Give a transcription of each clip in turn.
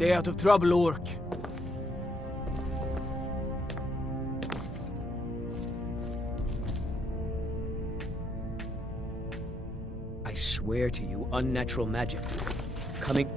Stay out of trouble, Orc. I swear to you, unnatural magic. Coming...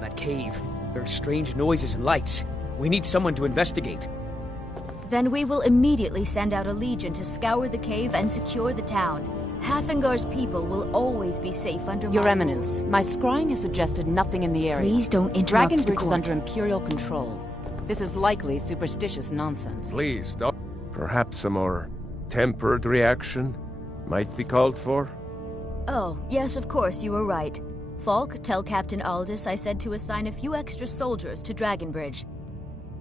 That cave. There are strange noises and lights. We need someone to investigate. Then we will immediately send out a legion to scour the cave and secure the town. Hathingar's people will always be safe under Your my Eminence, rule. my scrying has suggested nothing in the area. Please don't interrupt the Dragonbridge is court. under Imperial control. This is likely superstitious nonsense. Please don't. Perhaps a more tempered reaction might be called for? Oh, yes, of course, you were right. Falk, tell Captain Aldous I said to assign a few extra soldiers to Dragonbridge.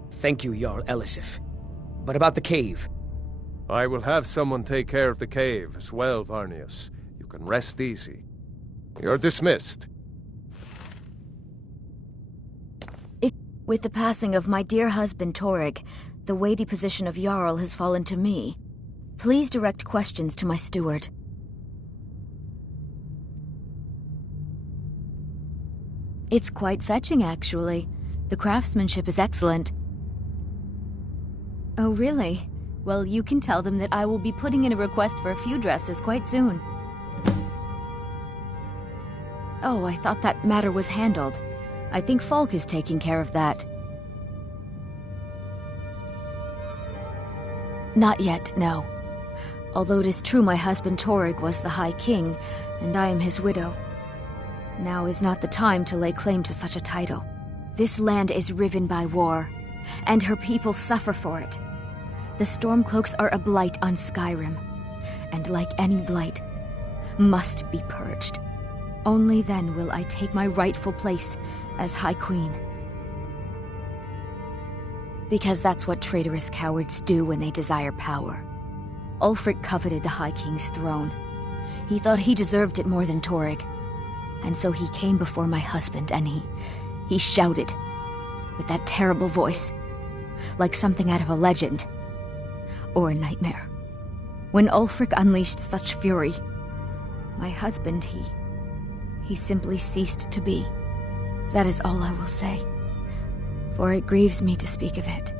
Thank you, Jarl Elisif. But about the cave? I will have someone take care of the cave as well, Varnius. You can rest easy. You're dismissed. With the passing of my dear husband Torrig, the weighty position of Jarl has fallen to me. Please direct questions to my steward. It's quite fetching, actually. The craftsmanship is excellent. Oh, really? Well, you can tell them that I will be putting in a request for a few dresses quite soon. Oh, I thought that matter was handled. I think Falk is taking care of that. Not yet, no. Although it is true my husband Torrig was the High King, and I am his widow. Now is not the time to lay claim to such a title. This land is riven by war, and her people suffer for it. The Stormcloaks are a blight on Skyrim, and like any blight, must be purged. Only then will I take my rightful place as High Queen. Because that's what traitorous cowards do when they desire power. Ulfric coveted the High King's throne. He thought he deserved it more than Torrig. And so he came before my husband and he shouted with that terrible voice, like something out of a legend or a nightmare. When Ulfric unleashed such fury, my husband, he simply ceased to be. That is all I will say, for it grieves me to speak of it.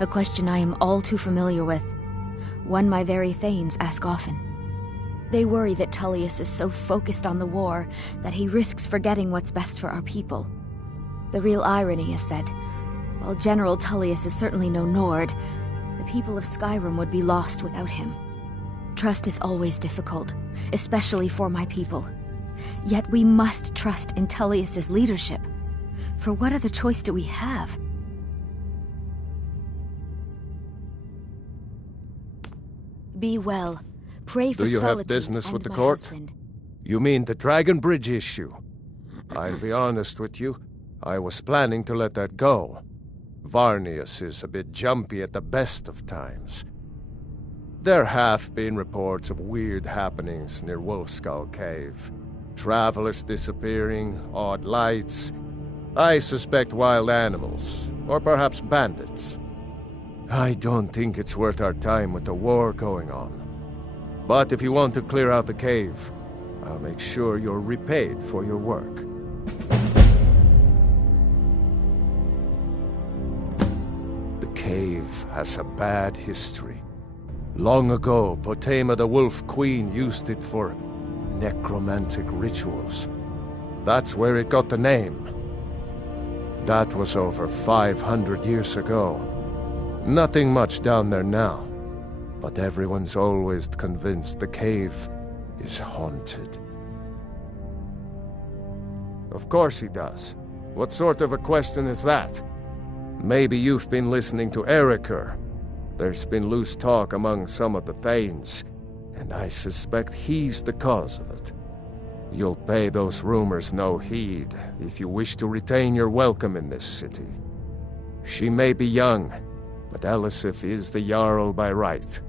A question I am all too familiar with. One my very Thanes ask often. They worry that Tullius is so focused on the war that he risks forgetting what's best for our people. The real irony is that, while General Tullius is certainly no Nord, the people of Skyrim would be lost without him. Trust is always difficult, especially for my people. Yet we must trust in Tullius's leadership. For what other choice do we have? Be well. Pray for Do you have solitude business and with the my court? husband. You mean the Dragonbridge issue? I'll be honest with you. I was planning to let that go. Varnius is a bit jumpy at the best of times. There have been reports of weird happenings near Wolfskull Cave. Travelers disappearing, odd lights. I suspect wild animals, or perhaps bandits. I don't think it's worth our time with the war going on. But if you want to clear out the cave, I'll make sure you're repaid for your work. The cave has a bad history. Long ago, Potema the Wolf Queen used it for necromantic rituals. That's where it got the name. That was over 500 years ago. Nothing much down there now, but everyone's always convinced the cave is haunted. Of course he does. What sort of a question is that? Maybe you've been listening to Erikr. There's been loose talk among some of the Thanes, and I suspect he's the cause of it. You'll pay those rumors no heed if you wish to retain your welcome in this city. She may be young, but Elisif is the Jarl by right.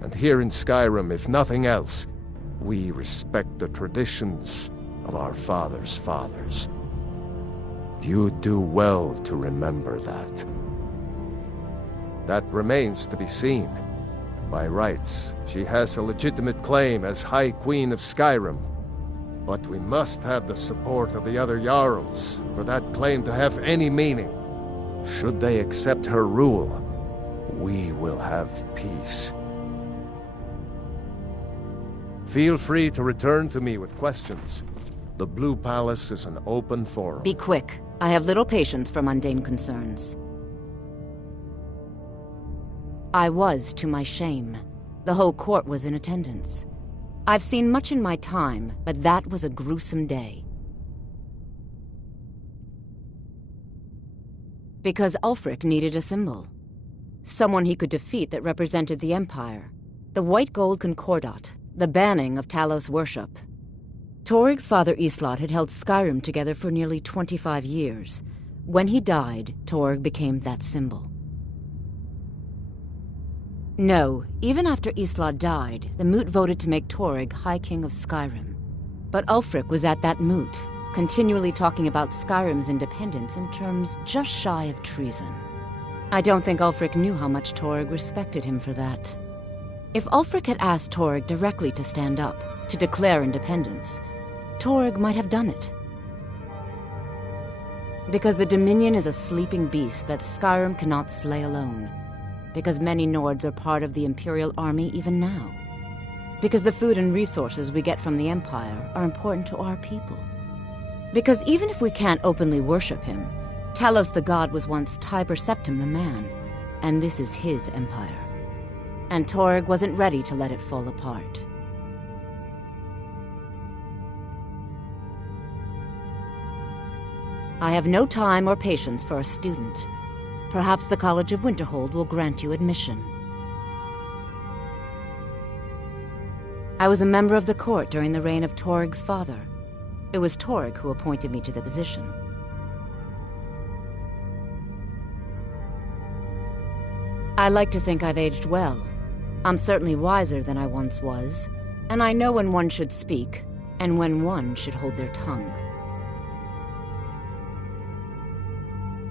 And here in Skyrim, if nothing else, we respect the traditions of our fathers' fathers. You'd do well to remember that. That remains to be seen. By rights, she has a legitimate claim as High Queen of Skyrim. But we must have the support of the other Jarls for that claim to have any meaning. Should they accept her rule, we will have peace. Feel free to return to me with questions. The Blue Palace is an open forum. Be quick. I have little patience for mundane concerns. I was, to my shame. The whole court was in attendance. I've seen much in my time, but that was a gruesome day. Because Ulfric needed a symbol. Someone he could defeat that represented the Empire. The White Gold Concordat, the banning of Talos worship. Toryg's father Islot had held Skyrim together for nearly 25 years. When he died, Toryg became that symbol. No, even after Islot died, the Moot voted to make Toryg High King of Skyrim. But Ulfric was at that Moot, continually talking about Skyrim's independence in terms just shy of treason. I don't think Ulfric knew how much Toryg respected him for that. If Ulfric had asked Toryg directly to stand up, to declare independence, Toryg might have done it. Because the Dominion is a sleeping beast that Skyrim cannot slay alone. Because many Nords are part of the Imperial Army even now. Because the food and resources we get from the Empire are important to our people. Because even if we can't openly worship him, Talos the God was once Tiber Septim the man, and this is his empire. And Toryg wasn't ready to let it fall apart. I have no time or patience for a student. Perhaps the College of Winterhold will grant you admission. I was a member of the court during the reign of Toryg's father. It was Toryg who appointed me to the position. I like to think I've aged well. I'm certainly wiser than I once was, and I know when one should speak, and when one should hold their tongue.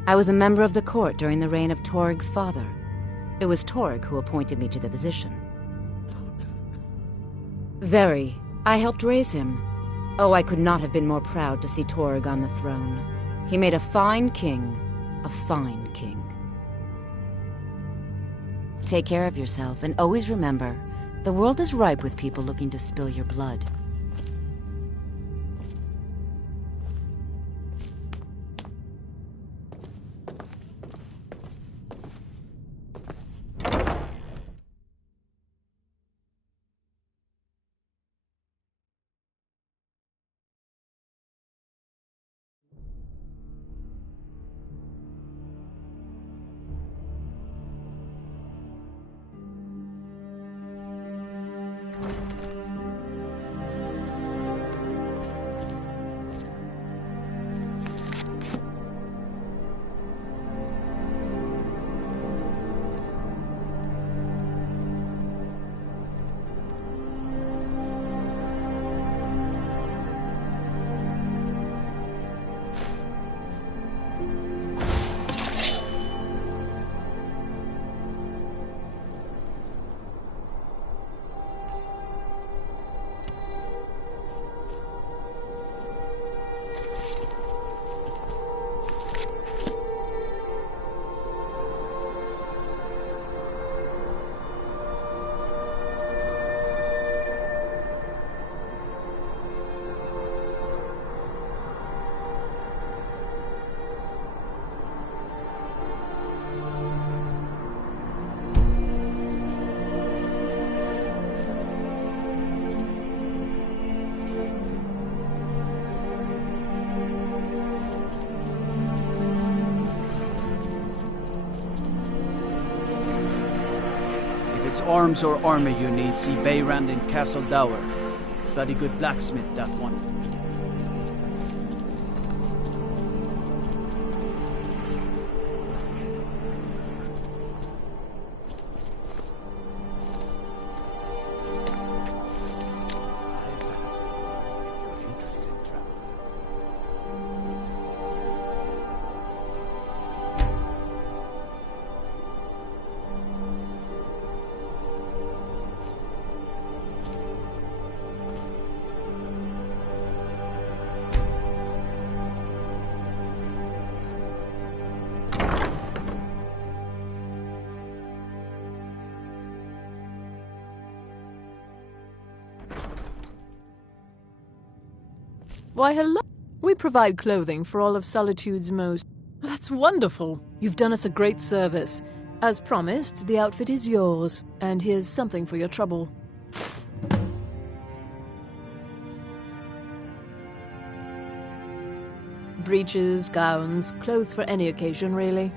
I was a member of the court during the reign of Toryg's father. It was Toryg who appointed me to the position. Very. I helped raise him. Oh, I could not have been more proud to see Toryg on the throne. He made a fine king, a fine king. Take care of yourself, and always remember, the world is ripe with people looking to spill your blood. Arms or armor you need, see Beyrand in Castle Dower. Bloody good blacksmith, that one. Why, hello. We provide clothing for all of Solitude's most... That's wonderful. You've done us a great service. As promised, the outfit is yours. And here's something for your trouble. Breeches, gowns, clothes for any occasion, really.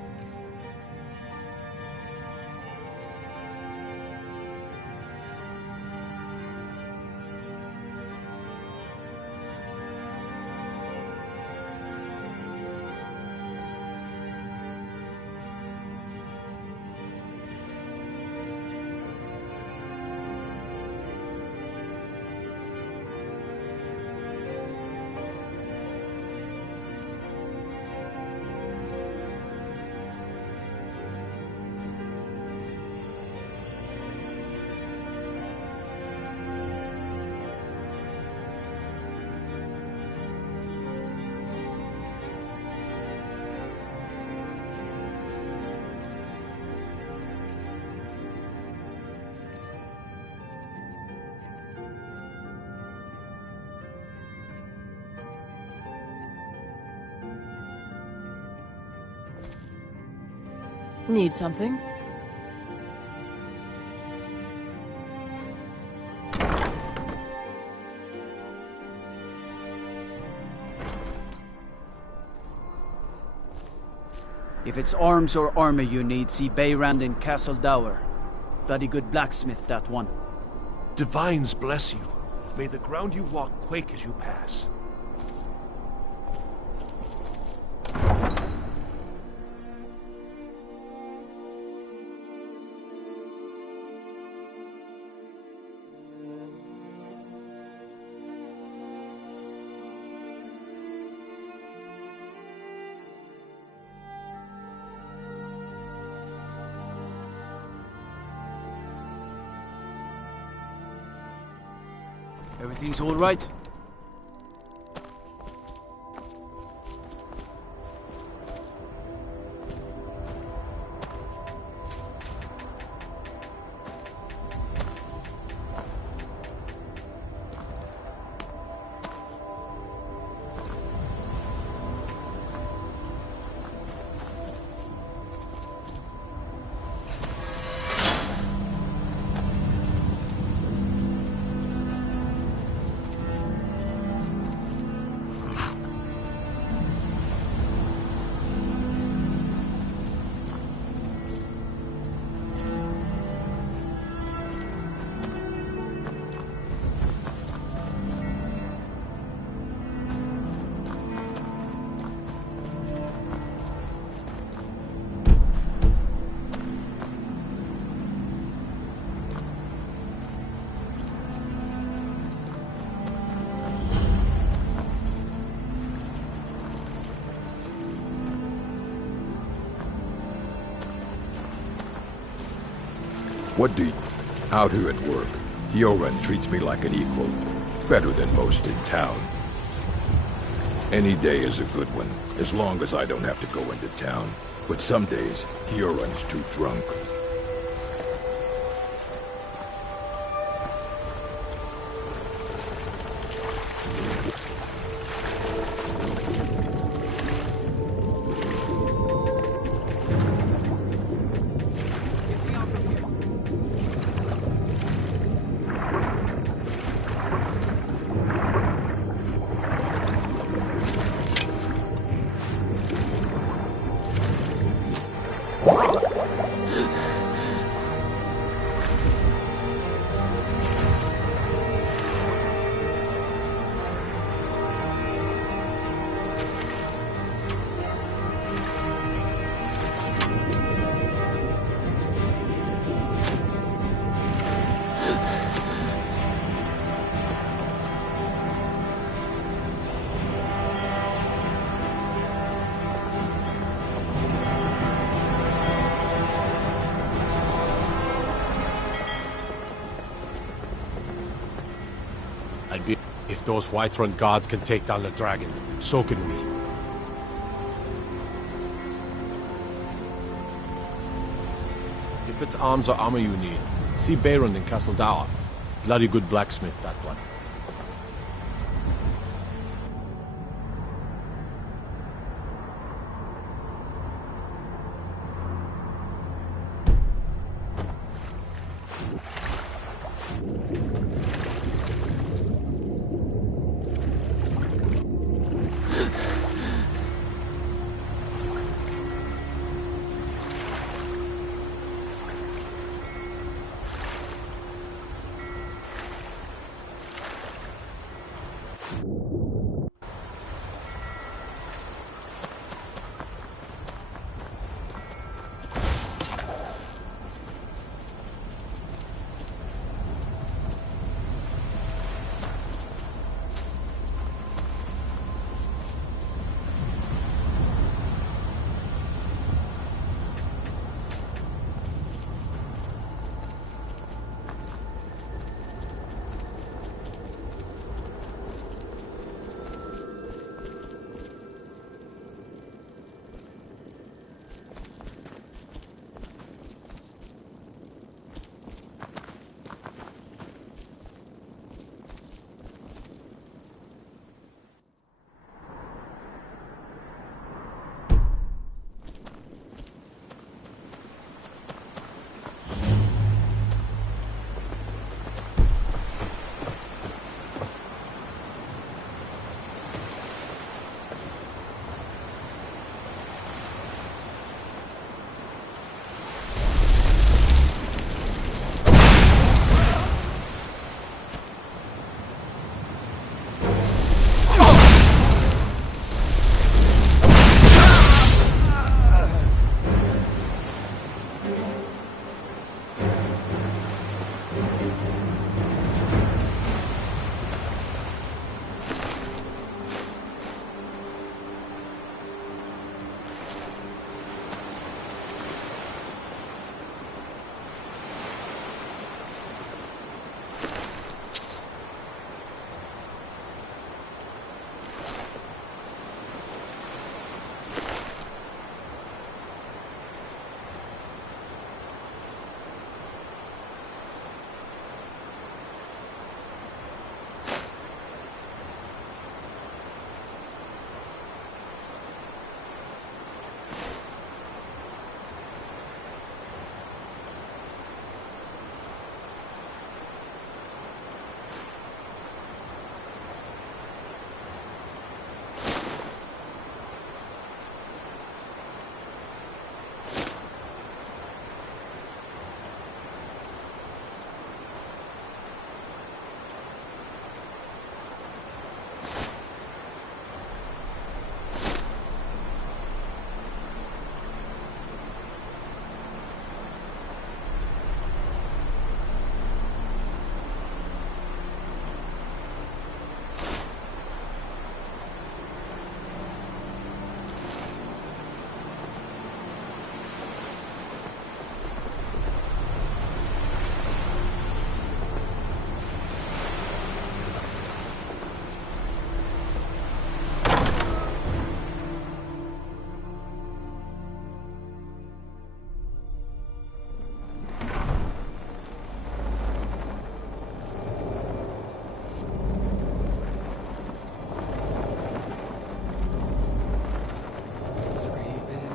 Need something? If it's arms or armor you need, see Beyrand in Castle Dower. Bloody good blacksmith, that one. Divines bless you. May the ground you walk quake as you pass. Everything's all right? What do you... Out here at work, Yoren treats me like an equal. Better than most in town. Any day is a good one, as long as I don't have to go into town. But some days, Yoren's too drunk. If those Whiterun gods can take down the dragon, so can we. If it's arms or armor you need, see Beyrand in Castle Dower. Bloody good blacksmith, that one.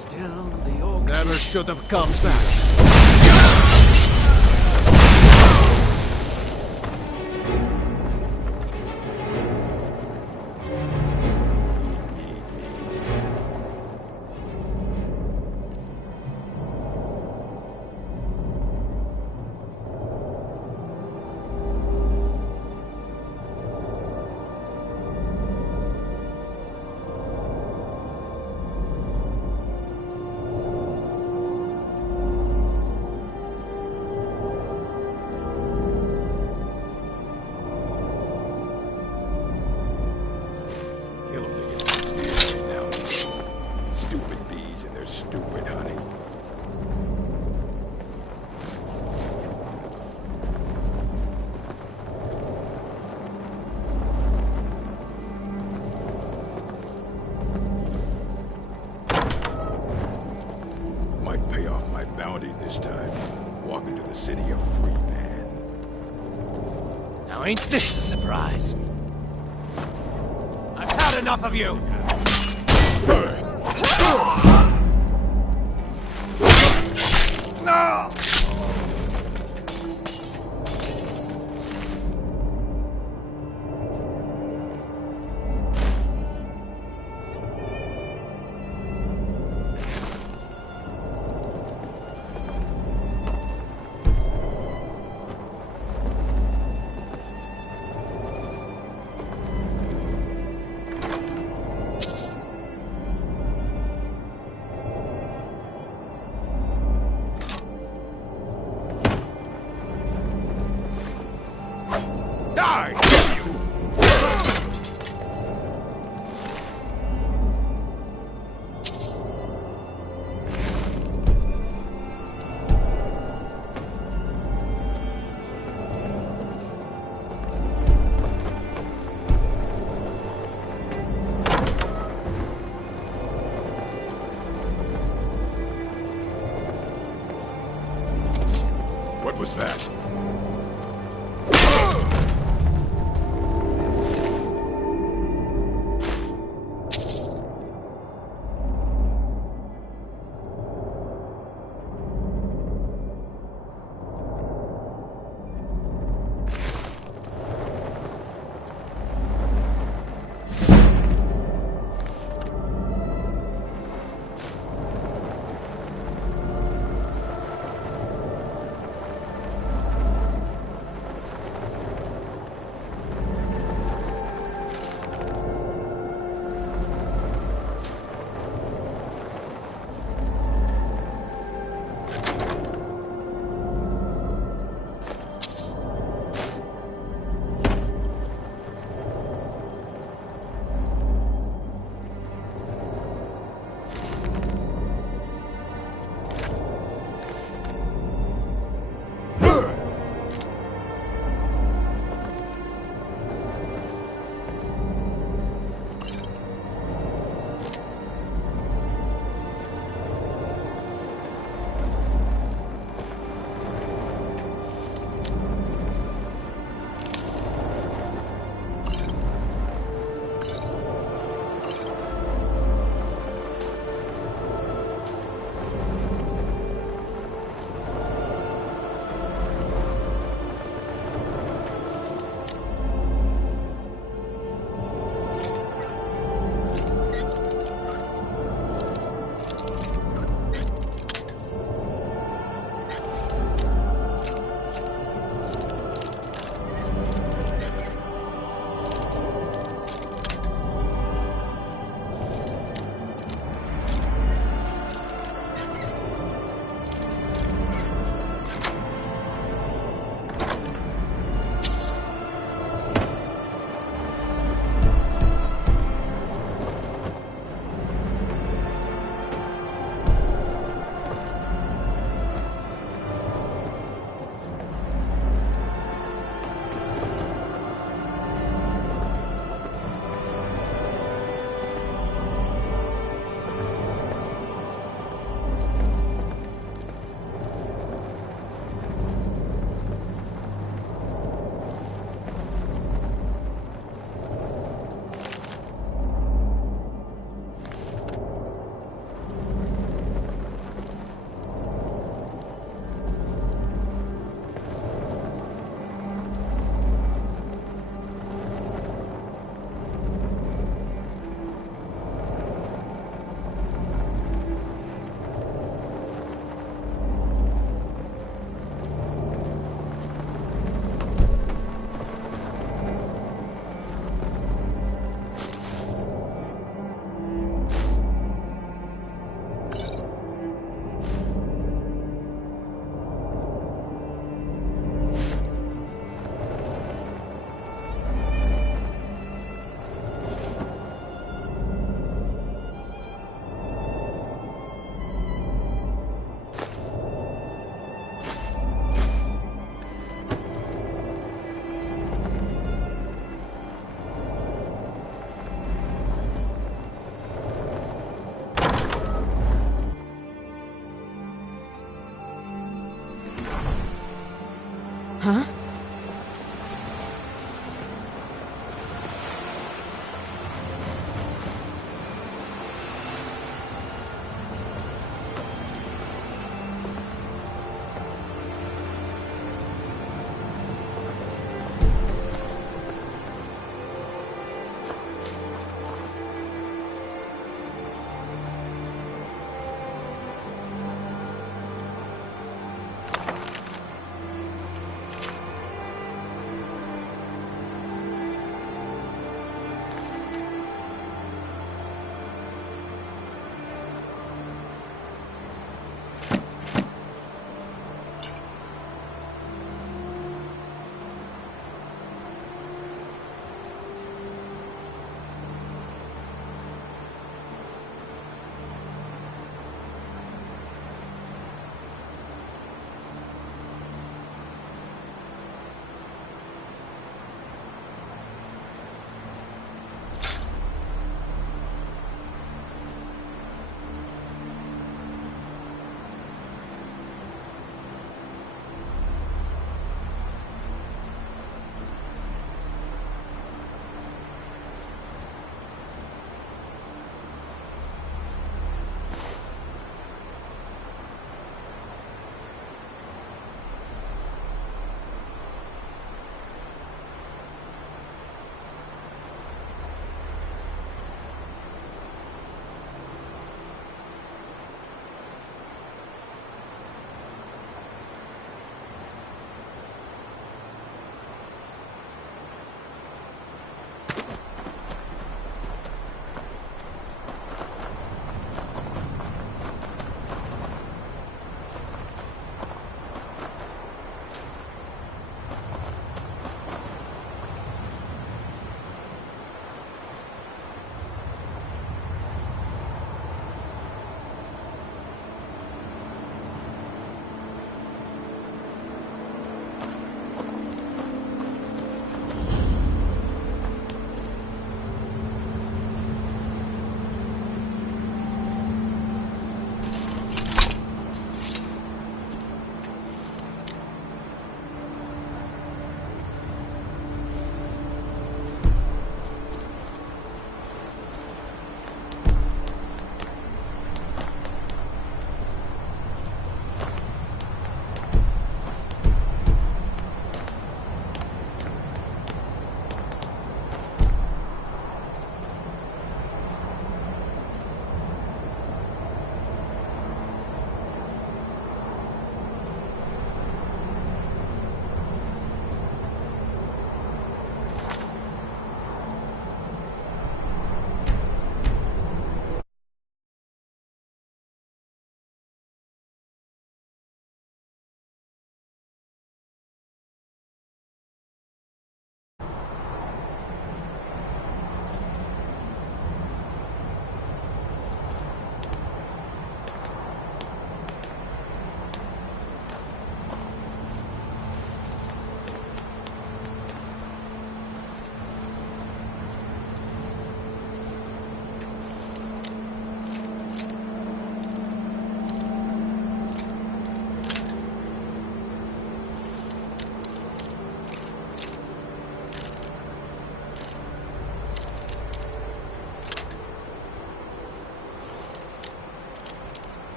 Still, the orcs... Never should have come back. Kill 'em to get some beer now. Stupid bees and their stupid honey. Might pay off my bounty this time. Walk into the city a free man. Now ain't this a surprise? I've had enough of you! No! Die! What was that?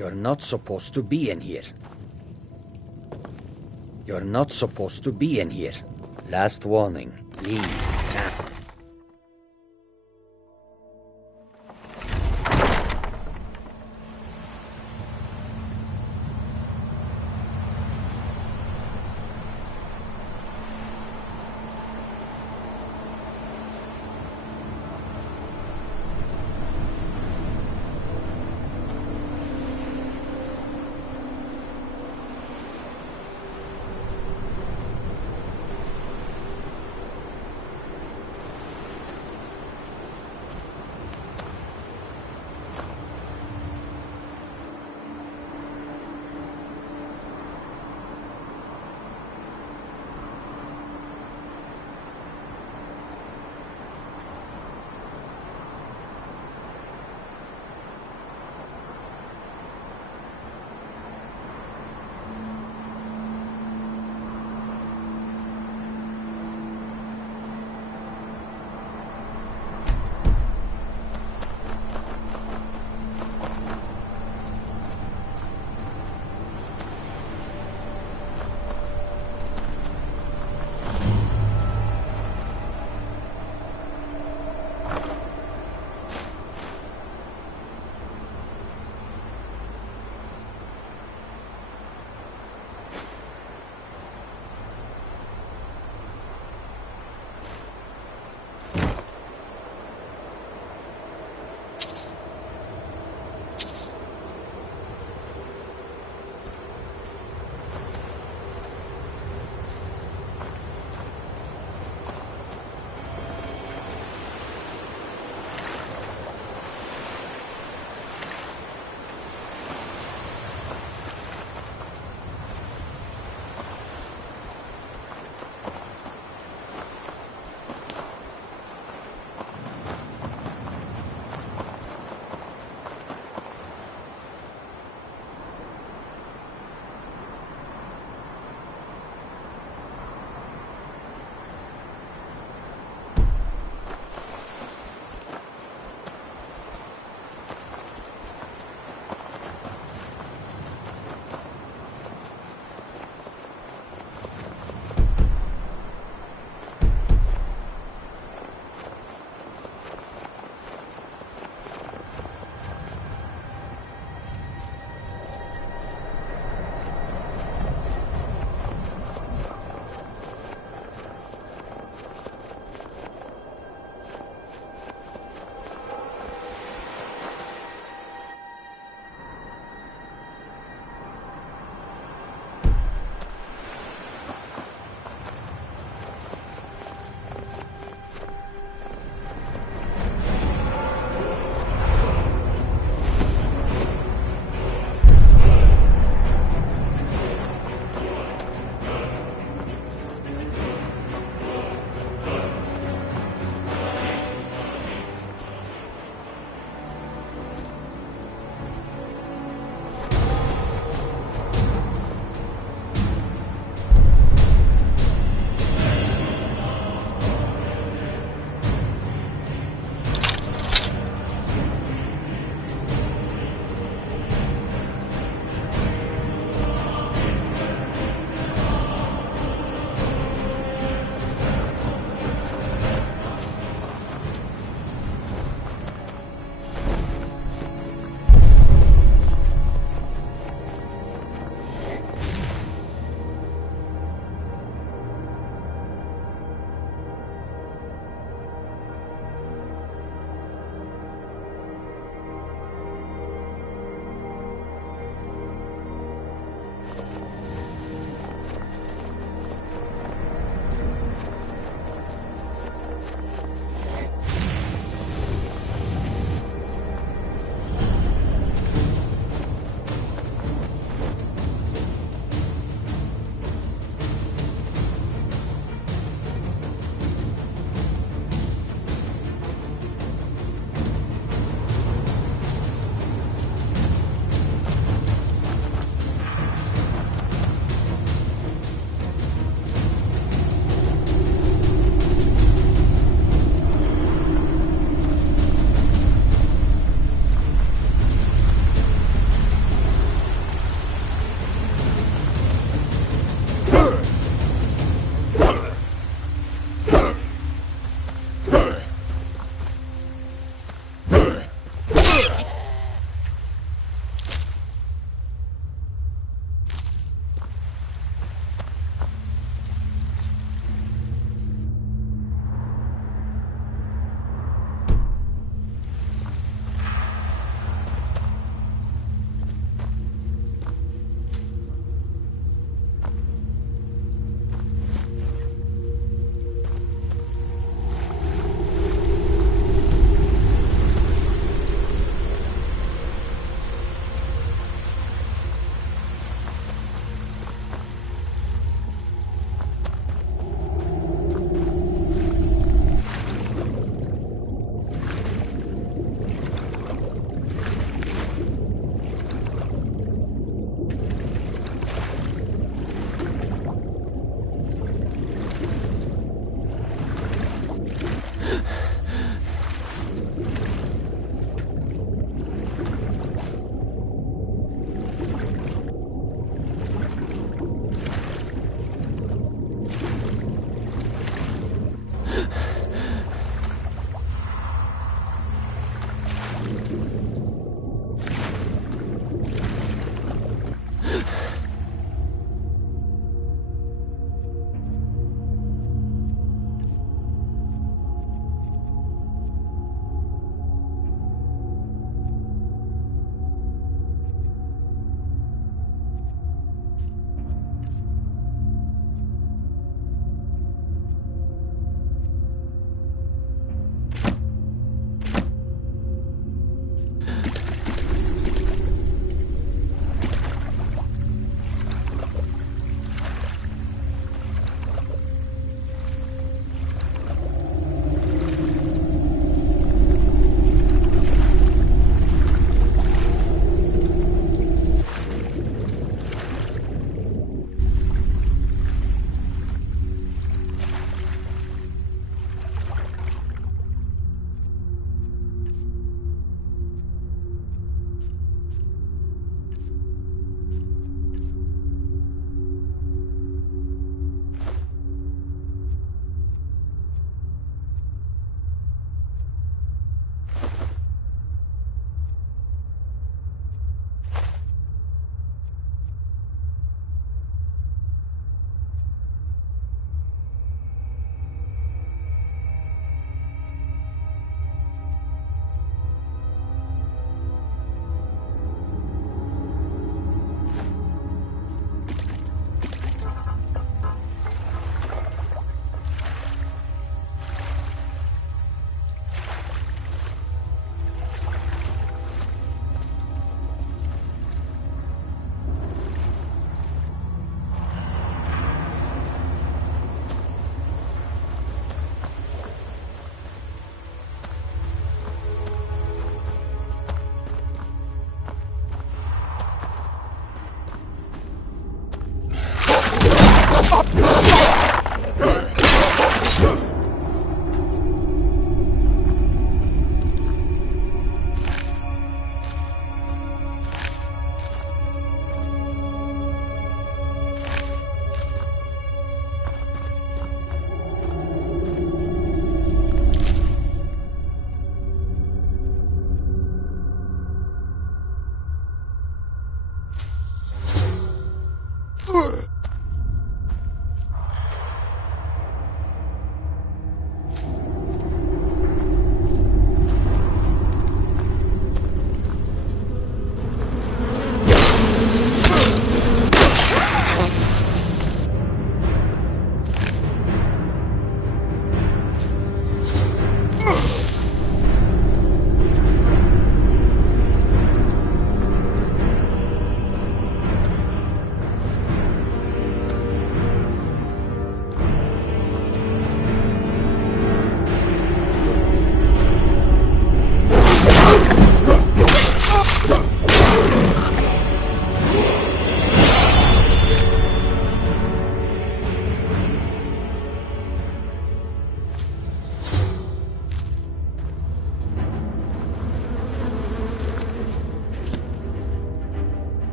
You're not supposed to be in here. You're not supposed to be in here. Last warning. Leave now.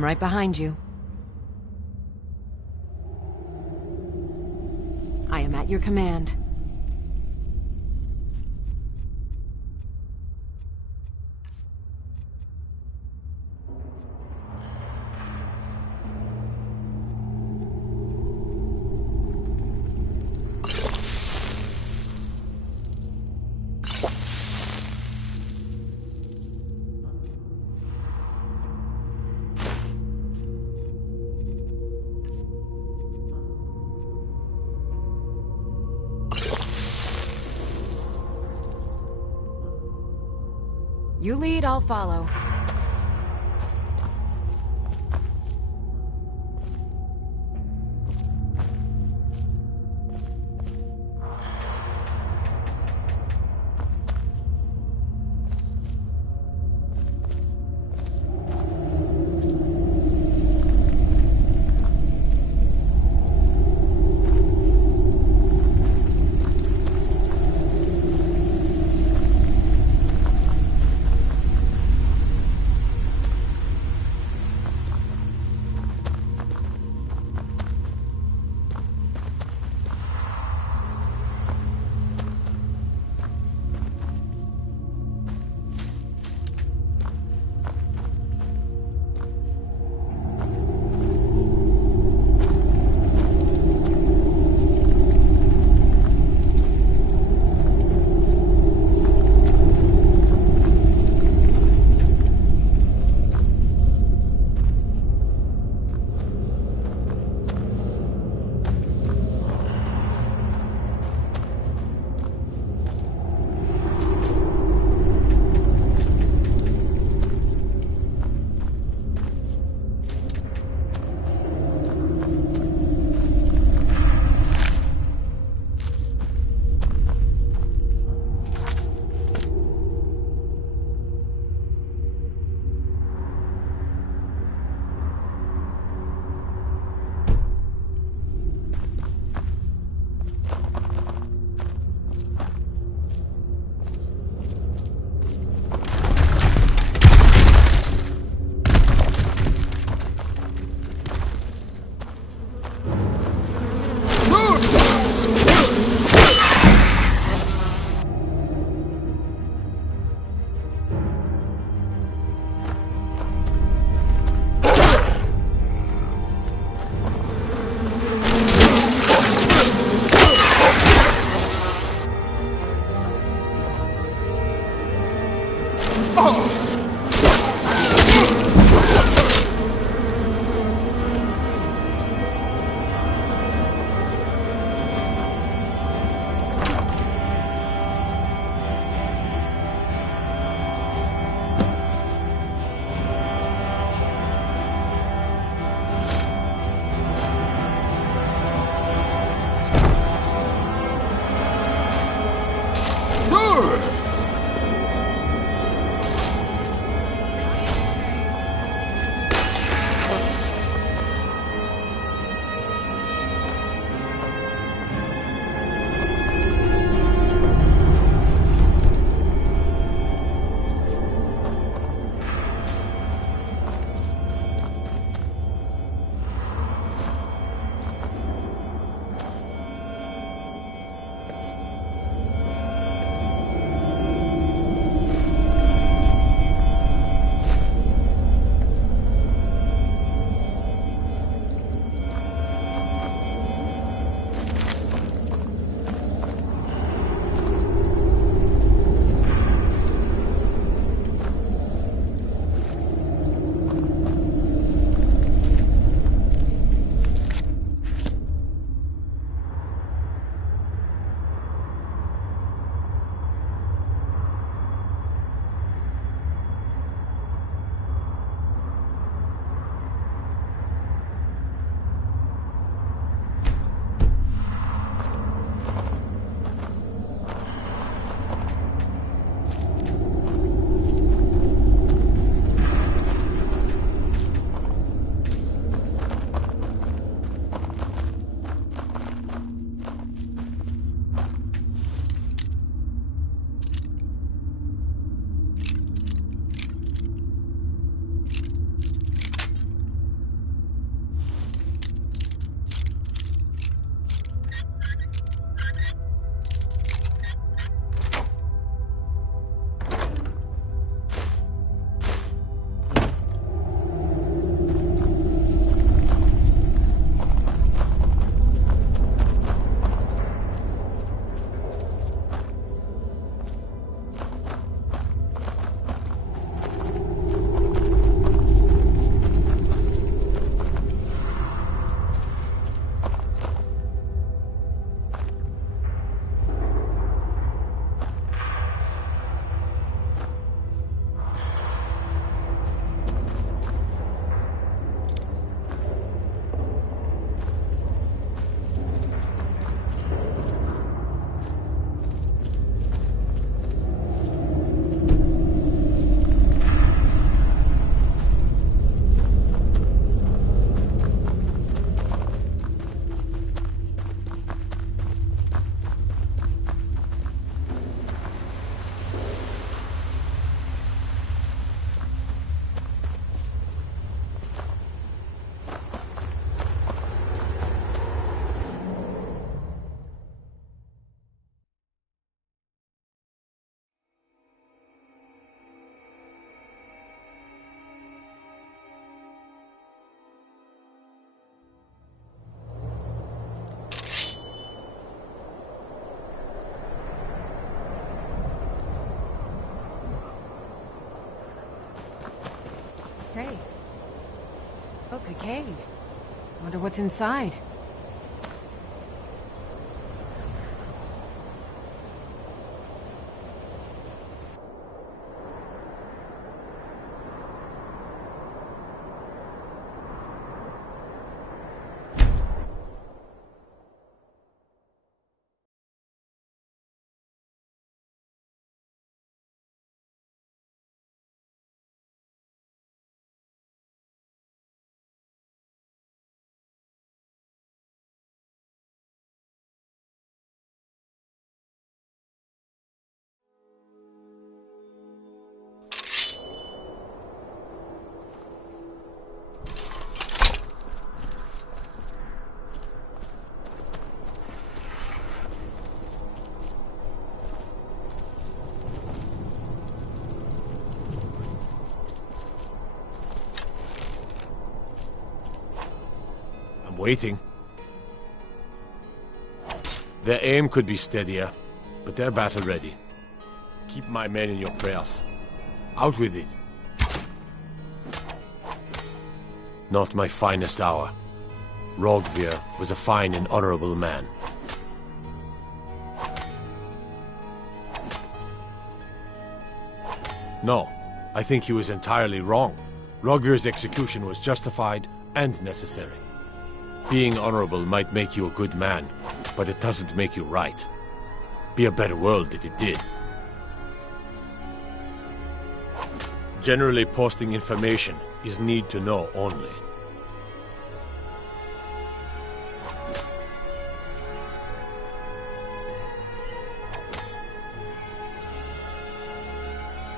I'm right behind you. I am at your command. You lead, I'll follow. The cave. Wonder what's inside. Waiting. Their aim could be steadier, but they're battle ready. Keep my men in your prayers. Out with it. Not my finest hour. Rogvir was a fine and honorable man. No, I think he was entirely wrong. Rogvir's execution was justified and necessary. Being honorable might make you a good man, but it doesn't make you right. Be a better world if it did. Generally posting information is need to know only.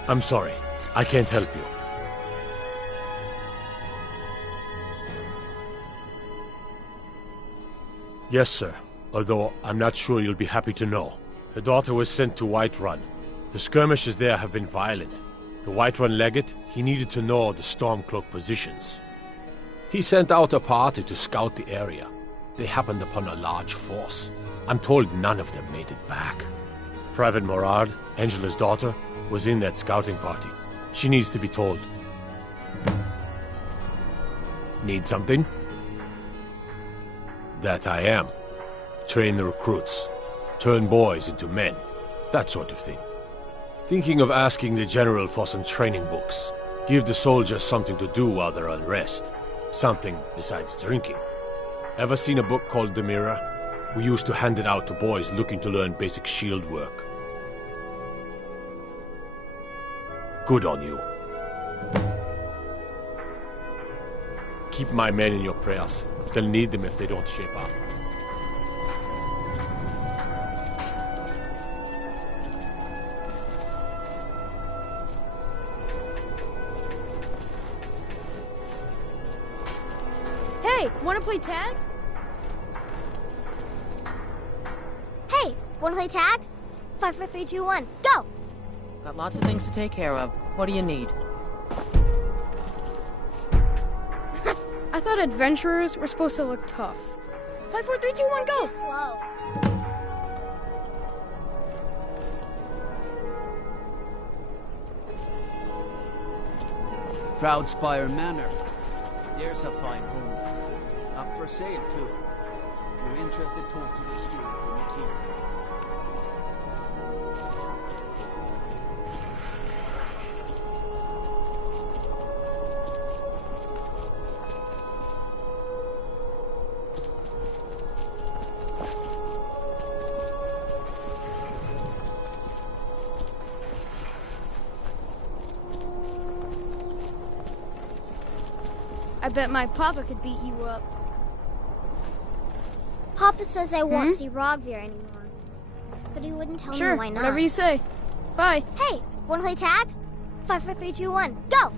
I'm sorry, I can't help you. Yes, sir. Although I'm not sure you'll be happy to know. The daughter was sent to Whiterun. The skirmishes there have been violent. The Whiterun legate, he needed to know the Stormcloak positions. He sent out a party to scout the area. They happened upon a large force. I'm told none of them made it back. Private Morard, Angela's daughter, was in that scouting party. She needs to be told. Need something? That I am. Train the recruits. Turn boys into men. That sort of thing. Thinking of asking the general for some training books. Give the soldiers something to do while they're on rest. Something besides drinking. Ever seen a book called The Mirror? We used to hand it out to boys looking to learn basic shield work. Good on you. Keep my men in your prayers. They'll need them if they don't shape up. Hey, wanna play tag? Hey, wanna play tag? 5, 4, 3, 2, 1, go! Got lots of things to take care of. What do you need? I thought adventurers were supposed to look tough. 5, 4, 3, 2, 1, go! Too slow. Proudspire Manor. There's a fine home. Up for sale, too. If you're interested, talk to the steward when you keep. I bet my papa could beat you up. Papa says I won't see Rogvir anymore. But he wouldn't tell me why not. Whatever you say. Bye. Hey, wanna play tag? 5, 4, 3, 2, 1, go!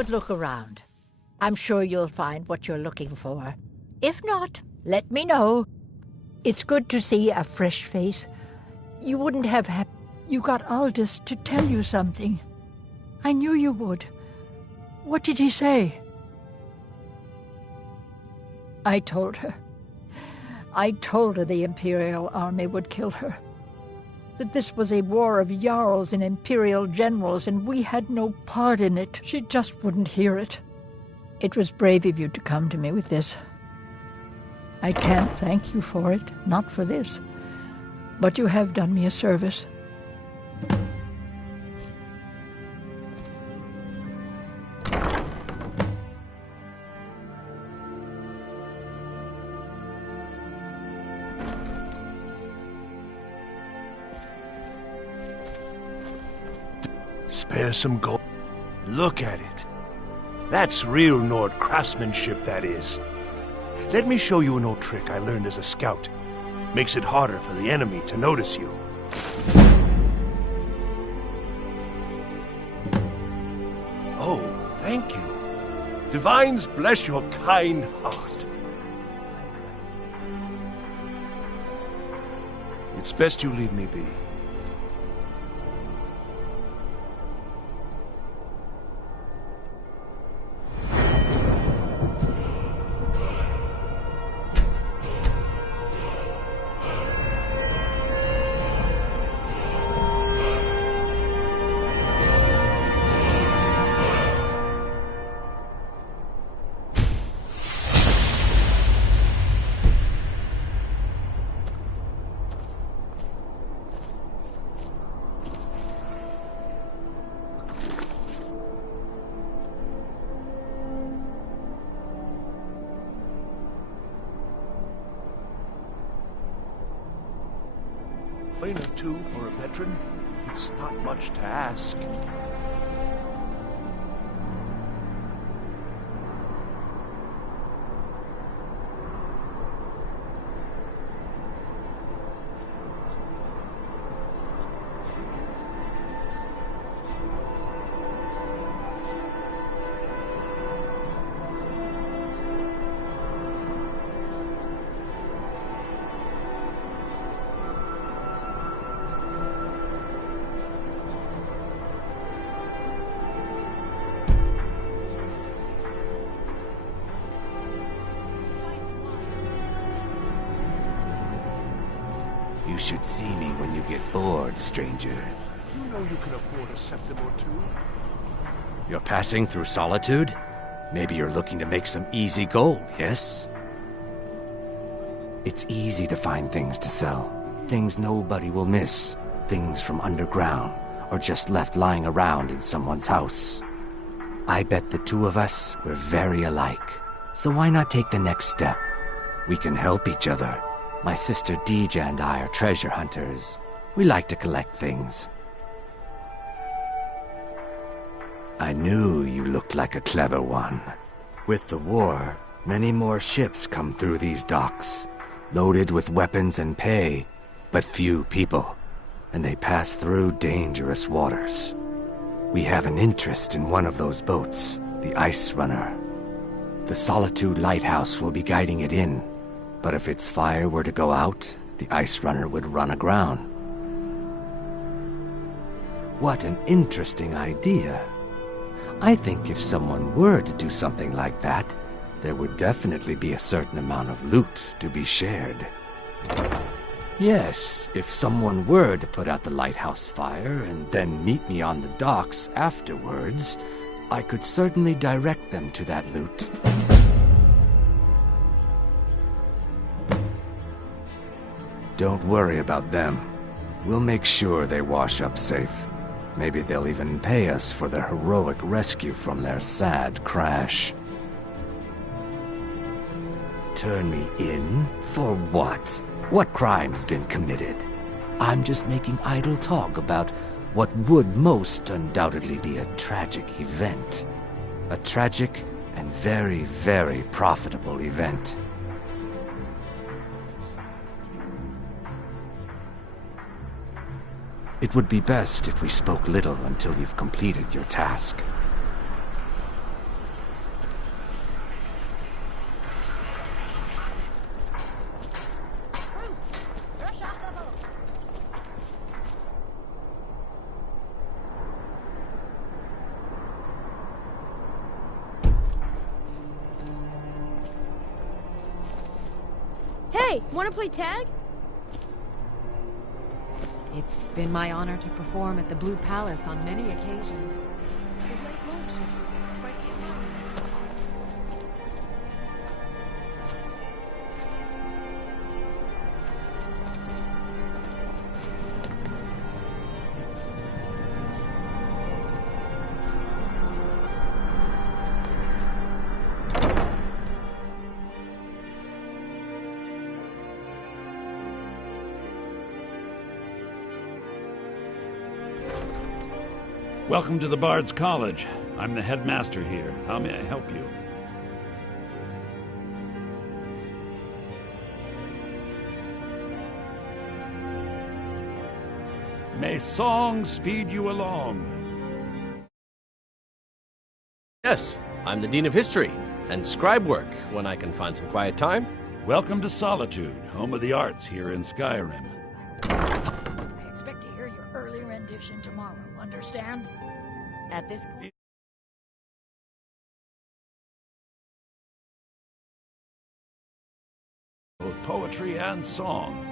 good look around. I'm sure you'll find what you're looking for. If not, let me know. It's good to see a fresh face. You wouldn't have You got Aldous to tell you something. I knew you would. What did he say? I told her. I told her the Imperial army would kill her. That this was a war of Jarls and Imperial generals, and we had no part in it. She just wouldn't hear it. It was brave of you to come to me with this. I can't thank you for it, not for this. But you have done me a service. Spare some gold. Look at it. That's real Nord craftsmanship, that is. Let me show you an old trick I learned as a scout. Makes it harder for the enemy to notice you. Oh, thank you. Divines bless your kind heart. It's best you leave me be. Coin or two for a veteran? It's not much to ask. You should see me when you get bored, stranger. You know you can afford a septim or two. You're passing through solitude? Maybe you're looking to make some easy gold, yes? It's easy to find things to sell. Things nobody will miss. Things from underground, or just left lying around in someone's house. I bet the two of us, we're very alike. So why not take the next step? We can help each other. My sister Deja and I are treasure hunters. We like to collect things. I knew you looked like a clever one. With the war, many more ships come through these docks, loaded with weapons and pay, but few people, and they pass through dangerous waters. We have an interest in one of those boats, the Ice Runner. The Solitude Lighthouse will be guiding it in. But if its fire were to go out, the Ice Runner would run aground. What an interesting idea. I think if someone were to do something like that, there would definitely be a certain amount of loot to be shared. Yes, if someone were to put out the lighthouse fire and then meet me on the docks afterwards, I could certainly direct them to that loot. Don't worry about them. We'll make sure they wash up safe. Maybe they'll even pay us for their heroic rescue from their sad crash. Turn me in? For what? What crime's been committed? I'm just making idle talk about what would most undoubtedly be a tragic event. A tragic and very, very profitable event. It would be best if we spoke little until you've completed your task. Hey, wanna play tag? It's been my honor to perform at the Blue Palace on many occasions. His late lordship was quite the environment. Welcome to the Bard's College. I'm the headmaster here. How may I help you? May song speed you along. Yes, I'm the Dean of History, and scribe work when I can find some quiet time. Welcome to Solitude, home of the arts here in Skyrim. I expect to hear your early rendition tomorrow, understand? At this point... Both poetry and song.